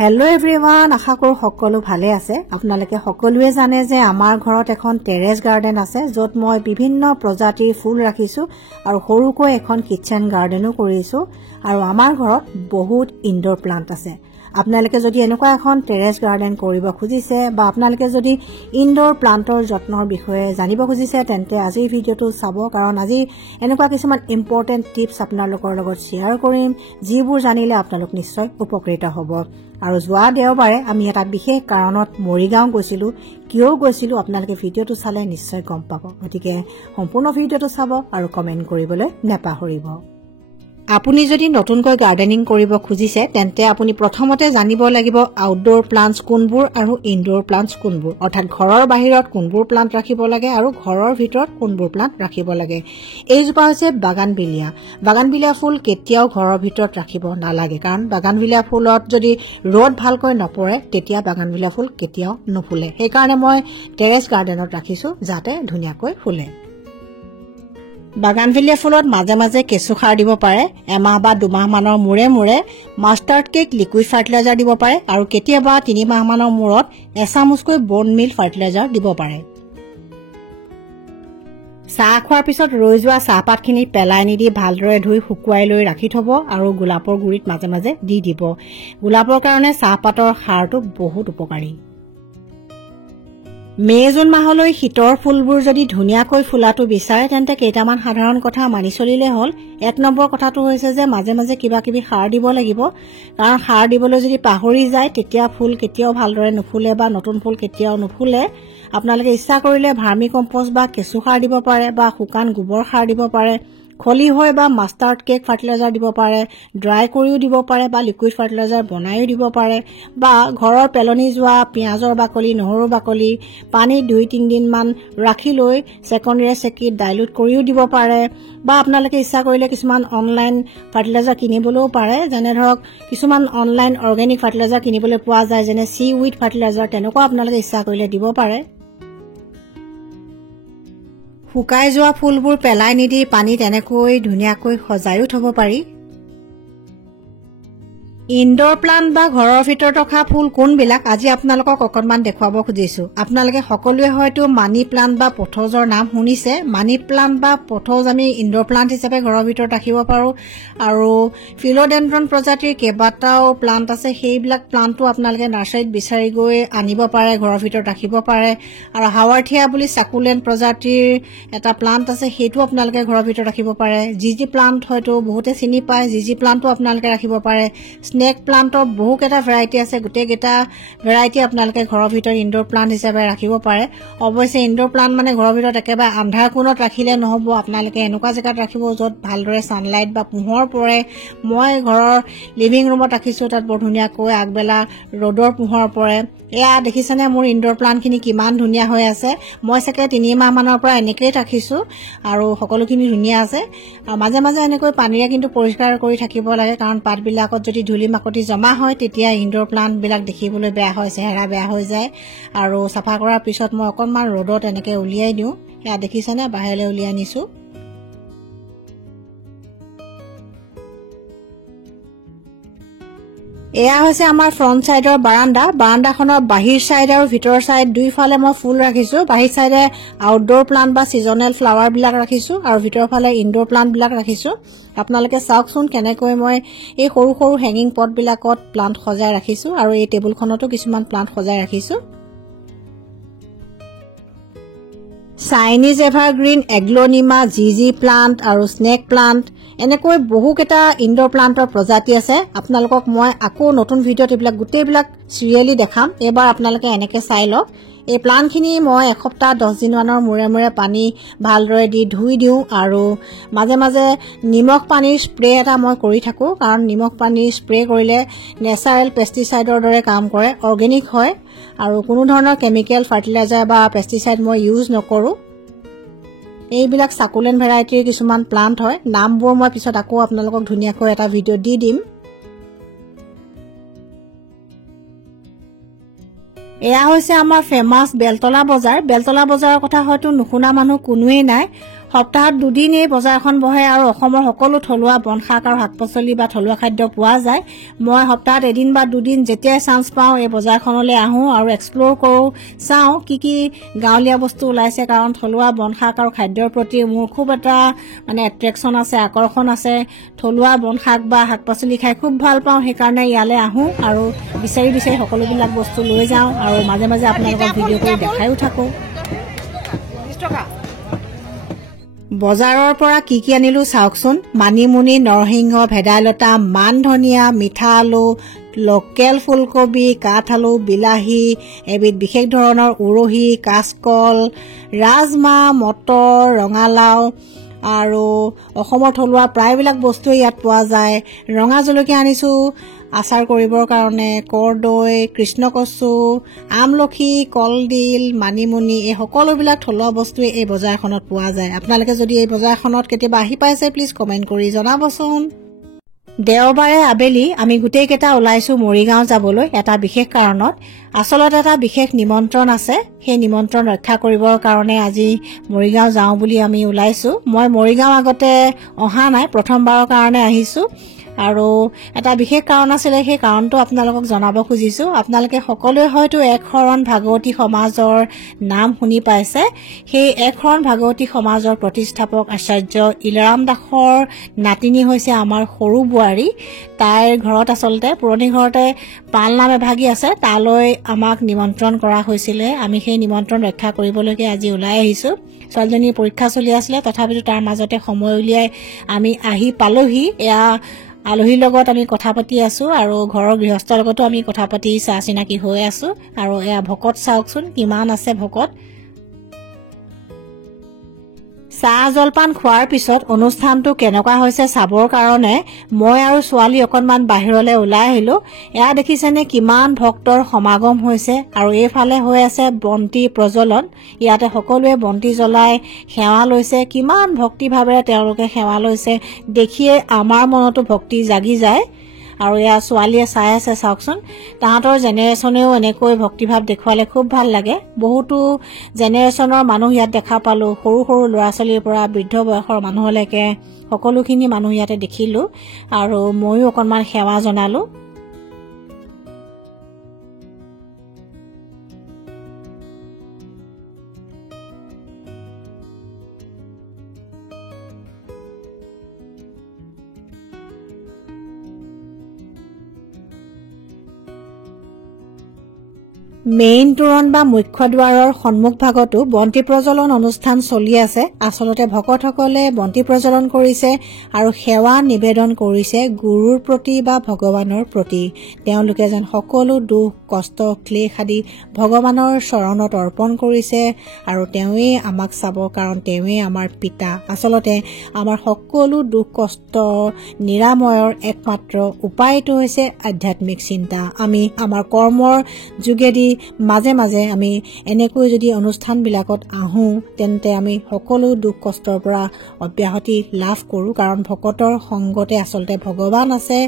Hello everyone आशा करू সকলো ভালে আছে আপোনালোকে সকলোৱে জানে যে আমাৰ ঘৰত এখন টেৰেছ গাৰ্ডেন আছে যত মই বিভিন্ন প্ৰজাতিৰ ফুল ৰাখিছো আৰু সৰুকৈ এখন কিচেন গাৰ্ডেনো কৰিছো আৰু আমাৰ ঘৰত বহুত ইনডোৰ প্লান্ট আছে আপোনালোকে যদি এনেকুৱা এখন টেৰেছ গাৰ্ডেন কৰিব খুজিছে বা আপোনালোকে যদি ইনডোৰ প্লান্টৰ যত্নৰ বিষয়ে জানিব খুজিছে তেন্তে আজি ভিডিওটো চাব কাৰণ আজি এনেকুৱা কিছুমান ইম্পৰ্টেন্ট টিপছ আপোনালোকৰ লগত শেয়াৰ কৰিম যিবোৰ জানিলে আপোনালোক নিশ্চয় উপকৃত হ'ব আৰু যোৱা দেওবাৰে আমি এটা বিশেষ কাৰণত মৰিগাঁও গৈছিলো কিয় গৈছিলো আপোনালোকে ভিডিওটো চালে নিশ্চয় গম পাব গতিকে সম্পূৰ্ণ ভিডিওটো চাব আৰু কমেন্ট কৰিবলৈ নেপাহৰিব আপুনি যদি নতুনকৈ গাৰ্ডেনিং কৰিব খুজিছে তেন্তে আপুনি প্ৰথমতে জানিব লাগিব আউটডোৰ প্লান্টছ কোনবোৰ আৰু ইনডোৰ প্লান্টছ কোনবোৰ অৰ্থাৎ ঘৰৰ বাহিৰত কোনবোৰ প্লান্ট ৰাখিব লাগে আৰু ঘৰৰ ভিতৰত কোনবোৰ প্লান্ট ৰাখিব লাগে এই জোপা হৈছে বাগানবিলিয়া ফুল কেতিয়াও ঘৰৰ ভিতৰত ৰাখিব নালাগে কাৰণ বাগানবিলিয়া ফুলত যদি ৰ'দ ভালকৈ নপৰে তেতিয়া বাগানবিলিয়া ফুল কেতিয়াও নুফুলে সেই কাৰণে মই টেৰেছ গাৰ্ডেনত ৰাখিছো যাতে ধুনীয়াকৈ ফুলে বাগানবিলিয়া ফুলত মাজে মাজে কেঁচু সাৰ দিব পাৰে এমাহ বা দুমাহ মানৰ মূৰে মাষ্টাৰ্ড কেক লিকুইড ফাৰ্টিলাইজাৰ দিব পাৰে আৰু কেতিয়াবা 3 মাহ মানৰ মূৰত এচামুচকৈ বন মিল ফাৰ্টিলাইজাৰ দিব পাৰে চাহ খোৱাৰ পিছত ৰৈ যোৱা চাহপাতখিনি পেলাই নিদি ভালদৰে ধুই শুকুৱাই লৈ ৰাখি থব আৰু গোলাপৰ গুৰিত মাজে মাজে দি দিব গোলাপৰ কাৰণে চাহপাতৰ সাৰটো বহুত উপকাৰী মে জুন মাহলৈ শীতৰ ফুলবোৰ যদি ধুনীয়াকৈ ফুলাটো বিচাৰে তেন্তে কেইটামান সাধাৰণ কথা মানি চলিলে হ'ল এক নম্বৰ কথাটো হৈছে যে মাজে মাজে কিবা কিবি সাৰ দিব লাগিব কাৰণ সাৰ দিবলৈ যদি পাহৰি যায় তেতিয়া ফুল কেতিয়াও ভালদৰে নুফুলে বা নতুন ফুল কেতিয়াও নুফুলে আপোনালোকে ইচ্ছা কৰিলে ভাৰ্মি কম্পোষ্ট বা কেঁচু সাৰ দিব পাৰে বা শুকান গোবৰ সাৰ দিব পাৰে খলি হয় বা মাষ্টাৰ্ড কেক ফাৰ্টিলাইজাৰ দিব পাৰে ড্ৰাই কৰিও দিব পাৰে বা লিকুইড ফাৰ্টিলাইজাৰ বনাইও দিব পাৰে বা ঘৰৰ পেলনি যোৱা পিয়াজৰ বাকলি নহৰু বাকলি পানী 2-3 দিন মান ৰাখি লৈ সেকেন্ডাৰী সেকিট ডাইলুট কৰিও দিব পাৰে বা আপোনালোকে ইচ্ছা কৰিলে কিছুমান অনলাইন ফাৰ্টিলাইজাৰ কিনিবলৈও পাৰে যেনে ধৰক কিছুমান অনলাইন অৰ্গেনিক ফাৰ্টিলাইজাৰ কিনিবলৈ পোৱা যায় যেনে সি উইথ ফাৰ্টিলাইজাৰ তেনেকুৱা আপোনালোকে ইচ্ছা কৰিলে দিব পাৰে শুকাই যোৱা ফুলবোৰ পেলাই নিদি পানী তেনেকৈ ধুনীয়াকৈ সজাইও থব পাৰি ইনডোৰ প্লান্ট বা ঘৰৰ ভিতৰত ৰখা ফুল কোনবিলাক আজি আপোনালোকক অকণমান দেখুৱাব খুজিছো আপোনালোকে সকলোৱে হয়তো মানি প্লান্ট বা পথৌজৰ নাম শুনিছে মানি প্লান্ট বা পথৌজ আমি ইনডোৰ প্লান্ট হিচাপে ঘৰৰ ভিতৰত ৰাখিব পাৰো আৰু ফিলোডেন্ড্ৰন প্ৰজাতিৰ কেইবাটাও প্লান্ট আছে সেইবিলাক প্লান্টটো আপোনালোকে নাৰ্চাৰীত বিচাৰি গৈ আনিব পাৰে ঘৰৰ ভিতৰত ৰাখিব পাৰে আৰু হাৱাৰ্থিয়া বুলি সাকুলেন্ট প্ৰজাতিৰ এটা প্লান্ট আছে সেইটো আপোনালোকে ঘৰৰ ভিতৰত ৰাখিব পাৰে জিজি প্লান্ট হয়তো বহুতে চিনি পায় জিজি প্লান্টটো আপোনালোকে ৰাখিব পাৰে স্নেক প্লান্টৰ বহুকেটা ভেৰাইটি আছে গুটেকেটা ভেৰাইটি আপোনালোকে ঘৰৰ ভিতৰত ইনডোৰ প্লান্ট হিচাপে ৰাখিব পাৰে অৱশ্যে ইনডোৰ প্লান্ট মানে ঘৰৰ ভিতৰত একেবাৰে আন্ধাৰ কোণত ৰাখিলে নহব আপোনালোকে এনেকুৱা জেগাত ৰাখিব য'ত ভালদৰে সানলাইট বা পোহৰ পৰে মই ঘৰৰ লিভিং ৰুমত ৰাখিছো তাত বৰ ধুনীয়াকৈ আগবেলা ৰ'দৰ পোহৰ পৰে এয়া দেখিছানে মোৰ ইনডোৰ প্লান্টখিনি কিমান ধুনীয়া হৈ আছে মই সকে 3 মাহ মানৰ পৰা এনেকৈ ৰাখিছো আৰু সকলোখিনি ধুনীয়া আছে আৰু মাজে মাজে এনেকৈ পানীৰে কিন্তু পৰিষ্কাৰ কৰি থাকিব লাগে কাৰণ পাতবিলাকত যদি ধূলি মাকতি জমা হয় তেতিয়া ইনডোৰ প্লান্ট বিলাক দেখিবলৈ বেয়া হয় চেহাৰা বেয়া হৈ যায় আৰু সাফা কৰাৰ পিছত মই অকণমান ৰ'দত এনেকৈ উলিয়াই দিওঁ এয়া দেখিছানে বাহিৰলৈ উলিয়াই নিছো এয়া হৈছে আমাৰ ফ্ৰন্ট সাইডৰ বাৰান্দাখনৰ বাহিৰ সাইড আৰু ভিতৰ সাইড দুইফালে মই ফুল ৰাখিছো বাহিৰ সাইডে আউটডোৰ প্লান্ট বা সিজনেল ফ্লাৱাৰ বিলাক ৰাখিছো আৰু ভিতৰ ফালে ইনডোৰ প্লান্ট বিলাক ৰাখিছো আপোনালোকে চাওকচোন কেনেকৈ মই এই সৰু সৰু হেঙ্গিং পট বিলাকত প্লান্ট সজাই ৰাখিছো আৰু এই টেবুলখনতো কিছুমান প্লান্ট সজাই ৰাখিছো চাইনিজ এভাৰগ্ৰীন এগ্লোনিমা জিজি প্লান্ট আৰু স্নেক প্লান্ট এনেকৈ বহুকেটা ইনডোৰ প্লান্টৰ প্ৰজাতি আছে আপোনালোকক মই আকৌ নতুন ভিডিঅ'ত এইবিলাক গোটেইবিলাক সিৰিয়ালি দেখাম এবাৰ আপোনালোকে এনেকৈ চাই লওক এই প্লান্টখিনি মই এসপ্তাহ 10 দিন মানৰ মূৰে পানী ভালদৰে দি ধুই দিওঁ আৰু মাজে মাজে নিমখ পানীৰ স্প্ৰে এটা মই কৰি থাকো কাৰণ নিমখ পানী স্প্ৰে কৰিলে নেচাৰেল পেষ্টিসাইডৰ দৰে কাম কৰে অৰ্গেনিক হয় আৰু কোনো ধৰণৰ কেমিকেল ফাৰ্টিলাইজাৰ বা পেষ্টিসাইড মই ইউজ নকৰো এইবিলাক সাকুলেন্ট ভেৰাইটিৰ কিছুমান প্লান্ট হয় নামবোৰ মই পিছত আকৌ আপোনালোকক ধুনীয়াকৈ এটা ভিডিঅ' দি দিম এয়া হৈছে আমাৰ ফেমাস বেলতলা বজাৰৰ কথা হয়তো নুশুনা মানুহ কোনোৱেই নাই সপ্তাহত 2 দিন এই বজাৰখন বহে আৰু অসমৰ সকলো থলুৱা বনশাক আৰু শাক-পাচলি বা থলুৱা খাদ্য পোৱা যায়। মই সপ্তাহত এদিন বা 2 দিন যেতিয়াই চান্স পাওঁ এই বজাৰখনলৈ আহোঁ আৰু এক্সপ্ল'ৰ কৰোঁ, চাওঁ কি গাঁৱলীয়া বস্তু ওলাইছে, কাৰণ থলুৱা বনশাক আৰু খাদ্যৰ প্ৰতি মোৰ খুব এটা এট্ৰেকশ্যন আছে, আকৰ্ষণ আছে। থলুৱা বনশাক বা শাক-পাচলি খাই খুব ভাল পাওঁ, সেইকাৰণে ইয়ালৈ আহোঁ আৰু বিচাৰি সকলোবিলাক বস্তু লৈ যাওঁ আৰু মাজে মাজে আপোনালোকক ভিডিঅ' কৰি দেখাইও থাকোঁ। বজাৰৰ পৰা কি আনিলো চাওকচোন। মানিমুনি, নৰসিংহ, ভেদাইলতা, মান ধনিয়া, মিঠা আলু, লোকেল ফুলকবি, কাঠ আলু, বিলাহী, এবিধ বিশেষ ধৰণৰ উৰহি, কাচকল, ৰাজমাহ, মটৰ, ৰঙালাও আৰু অসমৰ থলুৱা প্ৰায়বিলাক বস্তুৱে ইয়াত পোৱা যায়। ৰঙা জলকীয়া আনিছোঁ আচাৰ কৰিবৰ কাৰণে, কৰ্দৈ, কৃষ্ণকচু, আমলখি, কলডিল, মানিমুনি, এই সকলোবিলাক থলুৱা বস্তুৱে এই বজাৰখনত পোৱা যায়। আপোনালোকে যদি এই বজাৰখনত কেতিয়াবা আহি পাইছে প্লিজ কমেণ্ট কৰি জনাবচোন। দেওবাৰে আবেলি আমি গোটেইকেইটা ওলাইছোঁ মৰিগাঁও যাবলৈ এটা বিশেষ কাৰণত। আচলতে এটা বিশেষ নিমন্ত্ৰণ আছে, সেই নিমন্ত্ৰণ ৰক্ষা কৰিবৰ কাৰণে আজি মৰিগাঁও যাওঁ বুলি আমি ওলাইছোঁ। মই মৰিগাঁও আগতে অহা নাই, প্ৰথমবাৰৰ কাৰণে আহিছোঁ আৰু এটা বিশেষ কাৰণ আছিলে, সেই কাৰণটো আপোনালোকক জনাব খুজিছোঁ। আপোনালোকে সকলোৱে হয়তো এক শৰণ ভাগৱতী সমাজৰ নাম শুনি পাইছে। সেই এক শৰণ ভাগৱতী সমাজৰ প্ৰতিষ্ঠাপক আচাৰ্য ইলাৰাম দাসৰ নাতিনী হৈছে আমাৰ সৰু বোৱাৰী। তাইৰ ঘৰত আচলতে পুৰণি ঘৰতে পালনাম এভাগি আছে, তালৈ আমাক নিমন্ত্ৰণ কৰা হৈছিলে। আমি সেই নিমন্ত্ৰণ ৰক্ষা কৰিবলৈকে আজি ওলাই আহিছোঁ। ছোৱালীজনীৰ পৰীক্ষা চলি আছিলে, তথাপিতো তাৰ মাজতে সময় উলিয়াই আমি আহি পালোহি। এয়া আলহীৰ লগত আমি কথা পাতি আছো আৰু ঘৰৰ গৃহস্থৰ লগতো আমি কথা পাতি চা চিনাকি হৈ আছো। আৰু এয়া ভকত চাওকচোন কিমান আছে ভকত। চাহ জলপান খোৱাৰ পিছত অনুষ্ঠানটো কেনেকুৱা হৈছে চাবৰ কাৰণে মই আৰু ছোৱালী অকণমান বাহিৰলৈ ওলাই আহিলো। এয়া দেখিছেনে কিমান ভক্তৰ সমাগম হৈছে আৰু এইফালে হৈ আছে বন্তি প্ৰজ্বলন। ইয়াতে সকলোৱে বন্তি জ্বলাই সেৱা লৈছে, কিমান ভক্তিভাৱেৰে তেওঁলোকে সেৱা লৈছে দেখিয়ে আমাৰ মনতো ভক্তি জাগি যায়। আৰু এয়া ছোৱালীয়ে চাই আছে চাওকচোন। তাহাঁতৰ জেনেৰেশ্যনেও এনেকৈ ভক্তিভাৱ দেখুৱালে খুব ভাল লাগে। বহুতো জেনেৰেশ্যনৰ মানুহ ইয়াত দেখা পালোঁ, সৰু সৰু ল'ৰা ছোৱালীৰ পৰা বৃদ্ধ বয়সৰ মানুহলৈকে সকলোখিনি মানুহ ইয়াতে দেখিলোঁ আৰু ময়ো অকণমান সেৱা জনালোঁ। মেইন তোৰণ বা মুখ্য দুৱাৰৰ সন্মুখ ভাগতো বন্তি প্ৰজ্বলন অনুষ্ঠান চলি আছে। আচলতে ভকতসকলে বন্তি প্ৰজ্বলন কৰিছে আৰু সেৱা নিবেদন কৰিছে গুৰুৰ প্ৰতি বা ভগৱানৰ প্ৰতি। তেওঁলোকে যেন সকলো দুখ কষ্ট ক্লেশ আদি ভগৱানৰ চৰণত অৰ্পণ কৰিছে আৰু তেওঁৱেই আমাক চাব, কাৰণ তেওঁৱেই আমাৰ পিতা। আচলতে আমাৰ সকলো দুখ কষ্ট নিৰাময়ৰ একমাত্ৰ উপায়টো হৈছে আধ্যাত্মিক চিন্তা। আমি আমাৰ কৰ্মৰ যোগেদি মাজে মাজে আমি এনেকৈ যদি অনুষ্ঠানবিলাকত আহোঁ তেন্তে আমি সকলো দুখ কষ্টৰ পৰা অব্যাহতি লাভ কৰোঁ, কাৰণ ভকতৰ সংগতে আচলতে ভগৱান আছে।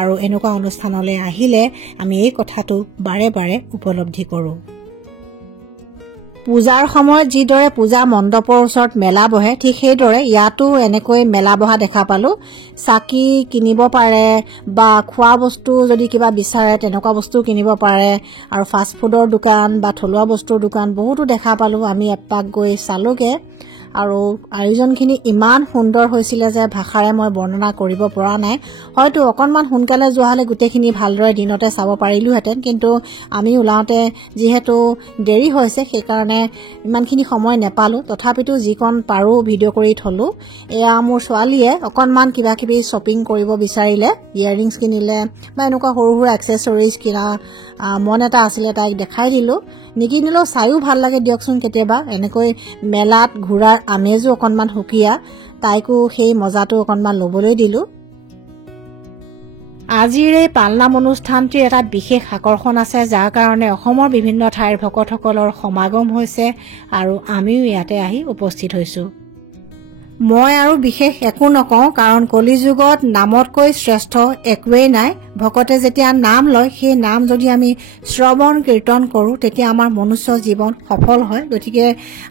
আৰু এনেকুৱা অনুষ্ঠানলৈ আহিলে আমি এই কথাটো বাৰে বাৰে উপলব্ধি কৰোঁ। পূজাৰ সময়ত যিদৰে পূজা মণ্ডপৰ ওচৰত মেলা বহে, ঠিক সেইদৰে ইয়াতো এনেকৈ মেলা বহা দেখা পালোঁ। চাকি কিনিব পাৰে বা খোৱা বস্তু যদি কিবা বিচাৰে তেনেকুৱা বস্তু কিনিব পাৰে আৰু ফাষ্টফুডৰ দোকান বা থলুৱা বস্তুৰ দোকান বহুতো দেখা পালোঁ। আমি এপাক গৈ চালোগে আৰু আয়োজনখিনি ইমান সুন্দৰ হৈছিলে যে ভাষাৰে মই বৰ্ণনা কৰিব পৰা নাই। হয়তো অকণমান সোনকালে যোৱা হ'লে গোটেইখিনি ভালদৰে দিনতে চাব পাৰিলোহেঁতেন, কিন্তু আমি ওলাওঁতে যিহেতু দেৰি হৈছে সেইকাৰণে ইমানখিনি সময় নেপালোঁ। তথাপিতো যিকণ পাৰোঁ ভিডিঅ' কৰি থলোঁ। এয়া মোৰ ছোৱালীয়ে অকণমান কিবা কিবি শ্বপিং কৰিব বিচাৰিলে, ইয়েৰিংছ কিনিলে বা এনেকুৱা সৰু সৰু এক্সেছৰিজ কিনা মন এটা আছিলে, তাইক দেখাই দিলোঁ। নিকিনিলেও চায়ো ভাল লাগে দিয়কচোন কেতিয়াবা। এনেকৈ মেলাত ঘূৰাৰ আমেজো অকণমান সুকীয়া, তাইকো সেই মজাটো অকণমান ল'বলৈ দিলোঁ। আজিৰ এই পালনাম অনুষ্ঠানটিৰ এটা বিশেষ আকৰ্ষণ আছে, যাৰ কাৰণে অসমৰ বিভিন্ন ঠাইৰ ভকতসকলৰ সমাগম হৈছে আৰু আমিও ইয়াতে আহি উপস্থিত হৈছোঁ। মই আৰু বিশেষ একো নকওঁ, কাৰণ কলিযুগত নামতকৈ শ্ৰেষ্ঠ একোৱেই নাই। ভকতে যেতিয়া নাম লয়, সেই নাম যদি আমি শ্ৰৱণ কীৰ্তন কৰোঁ, তেতিয়া আমাৰ মনুষ্য জীৱন সফল হয়। গতিকে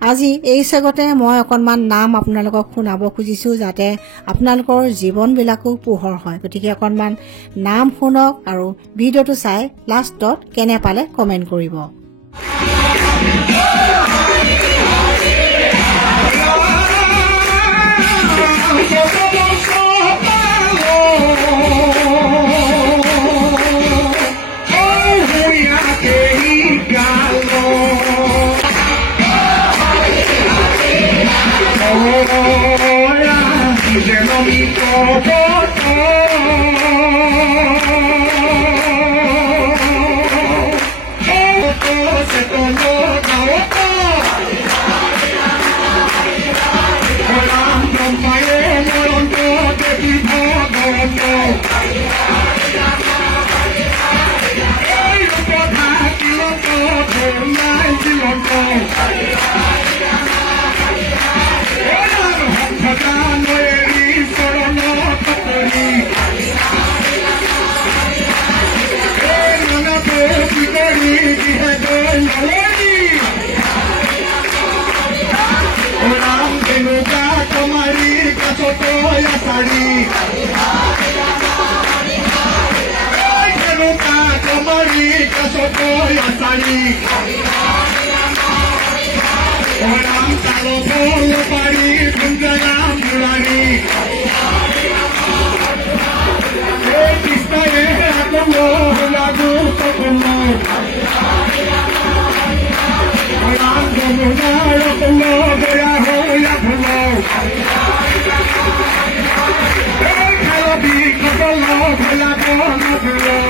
আজি এই চেগতে মই অকণমান নাম আপোনালোকক শুনাব খুজিছোঁ, যাতে আপোনালোকৰ জীৱনবিলাকো পোহৰ হয়। গতিকে অকণমান নাম শুনক আৰু ভিডিঅ'টো চাই লাষ্টত কেনে পালে কমেণ্ট কৰিব। Hello,